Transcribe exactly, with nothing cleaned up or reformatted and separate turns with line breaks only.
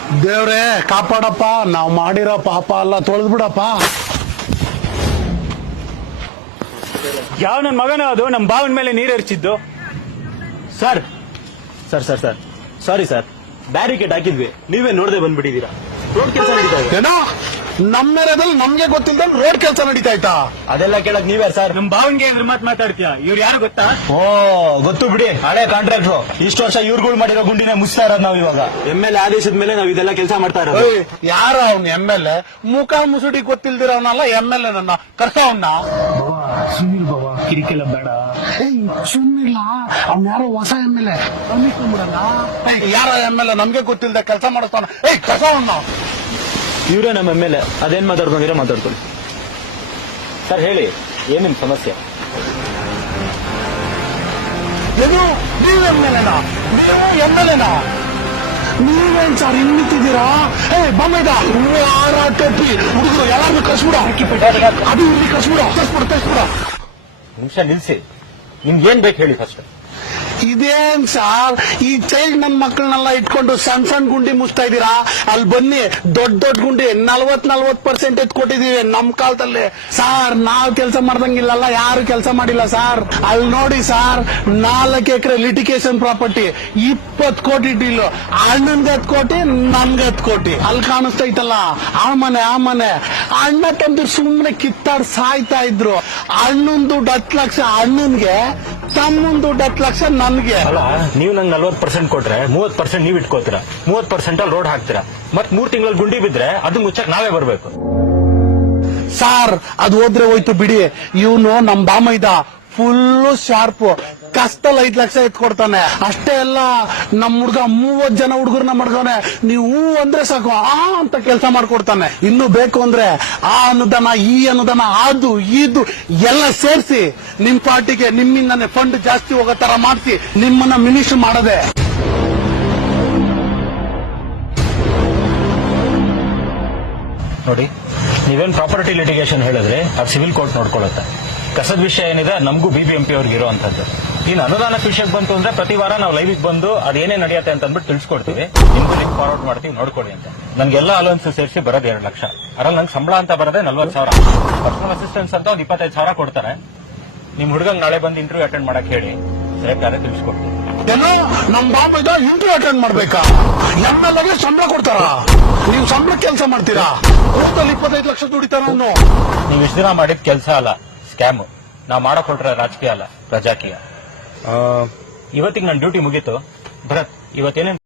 ದೇವ್ರೇ ಕಾಪಾಡಪ್ಪ, ನಾವ್ ಮಾಡಿರೋ ಪಾಪ ಎಲ್ಲ ತೊಳೆದ್ ಬಿಡಪ್ಪ.
ಯಾವ ನನ್ ಮಗನ ಅದು ನಮ್ ಬಾವನ್ ಮೇಲೆ ನೀರ್ ಎರಚಿದ್ದು? Sir sir sir sir sorry sir, barricade ಹಾಕಿದ್ವಿ, ನೀವೇ ನೋಡದೆ ಬಂದ್ಬಿಟ್ಟಿದೀರಾ. ರೋಡ್ ಕೆಲಸ ನಡೀತಾ ಇದೆ.
ಏನೋ ನಮ್ಮ ಏರಿಯಾದಲ್ಲಿ ನಮ್ಗೆ ಗೊತ್ತಿಲ್ದ ರೋಡ್ ಕೆಲಸ ನಡೀತಾ ಇತ್ತಾ?
ಅದೆಲ್ಲ ಕೇಳಕ್ ನೀವೇ ಸರ್? ನಮ್ ಬಾವನ್ಗೆ ಮಾತ್ ಮಾತಾಡ್ತೀಯ? ಇವ್ರು ಯಾರು ಗೊತ್ತಾ?
ಓ ಗೊತ್ತು ಬಿಡಿ, ಹಳೆ ಕಾಂಟ್ರಾಕ್ಟ್ರು. ಇಷ್ಟು ವರ್ಷ ಇವ್ರುಗಳು ಮಾಡಿರೋ ಗುಂಡಿನೇ ಮುಚ್ತಾ ಇರೋದು ನಾವು ಇವಾಗ.
ಎಮ್ ಎಲ್ ಎ ಆದೇಶದ ಮೇಲೆ ನಾವ್ ಇದೆಲ್ಲ ಕೆಲಸ ಮಾಡ್ತಾ ಇರೋದು.
ಯಾರ ಅವ್ನ ಎಮ್ ಎಲ್ ಎ? ಮುಖ ಮುಸುಡಿ ಗೊತ್ತಿಲ್ದಿರವನಲ್ಲ ಎಮ್ ಎಲ್ ಎ. ನನ್ನ ಕರ್ಸ ಅವನ್ನ
ಸುನಿಲ್ ಬಾವ ಕಿರಿಕೆಲ್ಲ ಬೇಡ.
ಸುಮ್ನಿಲ್ಲ, ಅವ್ನ ಯಾರೋ ಹೊಸ ಎಮ್ ಎಲ್ ಎ. ಯಾರ ಎಮ್ ಎಲ್ ಎ ನಮ್ಗೆ ಗೊತ್ತಿಲ್ದ ಕೆಲಸ ಮಾಡಿಸ್ತಾನ. ಏಯ್ ಕರ್ಸ ಅವನ್ನ.
ಇವರೇ ನಮ್ಮ ಎಮ್ ಎಲ್ ಎ. ಅದೇನ್ ಮಾತಾಡ್ಕೊಂಡಿರೋ ಮಾತಾಡ್ಕೊಳ್ಳಿ. ಸರ್ ಹೇಳಿ, ಏನ್ ನಿಮ್ ಸಮಸ್ಯೆ?
ಏನು ನೀವು ಎಮ್ ಎಲ್ ಎನಾ? ನೀವು ಎಮ್ ಎಲ್ ಎನಾ? ನೀವೇನ್ ಸರ್ ಇನ್ನಿತ್ತಿದ್ದೀರಾ? ಏ ಬಂದ ಯಾರ ಟೊಪ್ಪಿ ಹುಡುಗರು ಎಲ್ಲಾರು ಕಳ್ಸ್ಬಿಡ. ಅದು ಇಲ್ಲಿ ಕಳ್ಸ್ಬಿಡ, ಕಳ್ಸ್ಬಿಡ ಕಳ್ಸ್ಬಿಡ.
ನಿಮಿಷ ನಿಲ್ಸಿ, ನಿಮ್ಗೆ ಏನ್ ಬೇಕು ಹೇಳಿ ಫಸ್ಟ್.
ಇದೇನ್ ಸಾರ್ ಈ ಚೈಲ್ಡ್ ನನ್ ಮಕ್ಕಳನ್ನೆಲ್ಲ ಇಟ್ಕೊಂಡು ಸಣ್ಣ ಸಣ್ಣ ಗುಂಡಿ ಮುಚ್ತಾ ಇದೀರಾ? ಅಲ್ಲಿ ಬನ್ನಿ, ದೊಡ್ಡ ದೊಡ್ಡ ಗುಂಡಿ ನಲ್ವತ್ ನಲ್ವತ್ ಪರ್ಸೆಂಟ್ ಎತ್ಕೊಟ್ಟಿದೀವಿ ನಮ್ ಕಾಲದಲ್ಲಿ. ಸಾರ್ ನಾವ್ ಕೆಲಸ ಮಾಡ್ದಂಗಿಲ್ಲಲ್ಲ, ಯಾರು ಕೆಲಸ ಮಾಡಿಲ್ಲ ಸಾರ್. ಅಲ್ಲಿ ನೋಡಿ ಸಾರ್, ನಾಲ್ಕು ಎಕರೆ ಲಿಟಿಗೇಷನ್ ಪ್ರಾಪರ್ಟಿ, ಇಪ್ಪತ್ ಕೋಟಿ ಡೀಲ್. ಅಣ್ಣನ್ಗೆ ಹತ್ತು ಕೋಟಿ, ನನ್ಗೆ ಹತ್ತು ಕೋಟಿ. ಅಲ್ಲಿ ಕಾಣಿಸ್ತೈತಲ್ಲ ಆ ಮನೆ ಆ ಮನೆ. ಅಣ್ಣ ತಂದಿರ್ ಸುಮ್ನೆ ಕಿತ್ತಾಡ್ ಸಾಯ್ತಾ ಇದ್ರು. ಅಣ್ಣನ್ ದುಡ್ಡು ಹತ್ತು ಲಕ್ಷ ಅಣ್ಣನ್ಗೆ, ತಮ್ಮನ್ ದುಡ್ಡು ಹತ್ತು ಲಕ್ಷ ನನ್ಗೆ.
ಅಲ್ಲ, ನೀವು ನಂಗೆ ನಲ್ವತ್ ಪರ್ಸೆಂಟ್ ಕೊಟ್ರೆ ಮೂವತ್ ಪರ್ಸೆಂಟ್ ನೀವು ಇಟ್ಕೋತೀರಾ, ಮೂವತ್ ಪರ್ಸೆಂಟ್ ಅಲ್ಲಿ ರೋಡ್ ಹಾಕ್ತೀರಾ. ಮತ್ ಮೂರ್ ತಿಂಗಳಲ್ಲಿ ಗುಂಡಿ ಬಿದ್ರೆ ಅದು ಮುಚ್ಚಕ್ ನಾವೇ ಬರ್ಬೇಕು.
ಸಾರ್ ಅದು ಹೋದ್ರೆ ಹೋಯ್ತು ಬಿಡಿ. ಇವನು ನಮ್ ಬಾಮ ಇದ್ದ, ಫುಲ್ಲು ಶಾರ್ಪ್. ಕಷ್ಟದಲ್ಲಿ ಐದ್ ಲಕ್ಷ ಎತ್ಕೊಡ್ತಾನೆ. ಅಷ್ಟೇ ಅಲ್ಲ, ನಮ್ ಹುಡ್ಗ ಮೂವತ್ ಜನ ಹುಡುಗರನ್ನ ಮಾಡ್ತಾನೆ. ನೀವು ಅಂದ್ರೆ ಸಾಕು ಆ ಅಂತ ಕೆಲಸ ಮಾಡ್ಕೊಡ್ತಾನೆ. ಇನ್ನು ಬೇಕು ಅಂದ್ರೆ ಆ ಅನುದಾನ ಈ ಅನುದಾನ ಅದು ಇದು ಎಲ್ಲ ಸೇರಿಸಿ ನಿಮ್ ಪಾರ್ಟಿಗೆ ನಿಮ್ಮಿಂದಾನೆ ಫಂಡ್ ಜಾಸ್ತಿ ಹೋಗೋ ತರ ಮಾಡಿಸಿ ನಿಮ್ಮನ್ನ ಮಿನಿಸ್ಟರ್ ಮಾಡದೆ.
ನೋಡಿ, ನೀವೇನ್ ಪ್ರಾಪರ್ಟಿ ಲಿಟಿಗೇಷನ್ ಹೇಳಿದ್ರೆ ಅದು ಸಿವಿಲ್ ಕೋರ್ಟ್ ನೋಡ್ಕೊಳ್ಳುತ್ತೆ. ಕಸದ ವಿಷಯ ಏನಿದೆ ನಮಗೂ ಬಿಬಿಎಂಪಿ ಅವ್ರಿಗೆ ಇರುವಂತದ್ದು. ಇನ್ನು ಅನುದಾನದ ವಿಷಯಕ್ಕೆ ಬಂತು ಅಂದ್ರೆ ಪ್ರತಿ ವಾರ ನಾವು ಲೈವಿಗೆ ಬಂದು ಅದೇನೇ ನಡೆಯುತ್ತೆ ಅಂತ ಅಂದ್ಬಿಟ್ಟು ತಿಳಿಸ್ಕೊಡ್ತೀವಿ. ನಿಮ್ಗೂ ಲಿಂಕ್ ಫಾರ್ವರ್ಡ್ ಮಾಡ್ತೀವಿ, ನೋಡ್ಕೊಳ್ಳಿ ಅಂತ. ನನ್ಗೆಲ್ಲ ಅಲೋನ್ಸ್ ಸೇರಿಸಿ ಬರೋದು ಎರಡು ಲಕ್ಷ. ಅದ್ರಲ್ಲಿ ನಂಗೆ ಸಂಬಳ ಅಂತ ಬರೋದೇ ನಲ್ವತ್ತು ಸಾವಿರ. ಪರ್ಸನಲ್ ಅಸಿಸ್ಟೆನ್ಸ್ ಅಂತ ಒಂದು ಇಪ್ಪತ್ತೈದು ಸಾವಿರ ಕೊಡ್ತಾರೆ. ನಿಮ್ ಹುಡುಗಂಗ್ ನಾಳೆ ಬಂದು ಇಂಟರ್ವ್ಯೂ ಅಟೆಂಡ್ ಮಾಡಕ್ ಹೇಳಿ, ಸೆಲೆಕ್ಟ್ ಆದ್ರೆ ತಿಳಿಸ್ಕೊಡ್ತೀವಿ.
ಏನೋ ನಮ್ ಬಾಂಬ ಇದ್ದ ಇಂಟರ್ವ್ಯೂ ಅಟೆಂಡ್ ಮಾಡ್ಬೇಕಾ? ಎಮ್ ಎಲ್ ಎಗೆ ಸಂಬಳ ಕೊಡ್ತಾರ? ನೀವು ಸಂಬಳ ಕೆಲಸ ಮಾಡ್ತೀರಾ? ವರ್ಷದಲ್ಲಿ ಇಪ್ಪತ್ತೈದು ಲಕ್ಷ ದುಡಿತಾರ.
ನೀವು ಇಷ್ಟು ದಿನ ಮಾಡಿದ ಕೆಲಸ ಅಲ್ಲ, ಸ್ಕ್ಯಾಮ್. ನಾವು ಮಾಡಕ್ ಹೊರಟ್ರೆ ರಾಜಕೀಯ ಅಲ್ಲ, ಪ್ರಜಾಕೀಯ. ಇವತ್ತಿಗೆ ನನ್ನ ಡ್ಯೂಟಿ ಮುಗೀತು. ಭರತ್, ಇವತ್ತೇನೇನು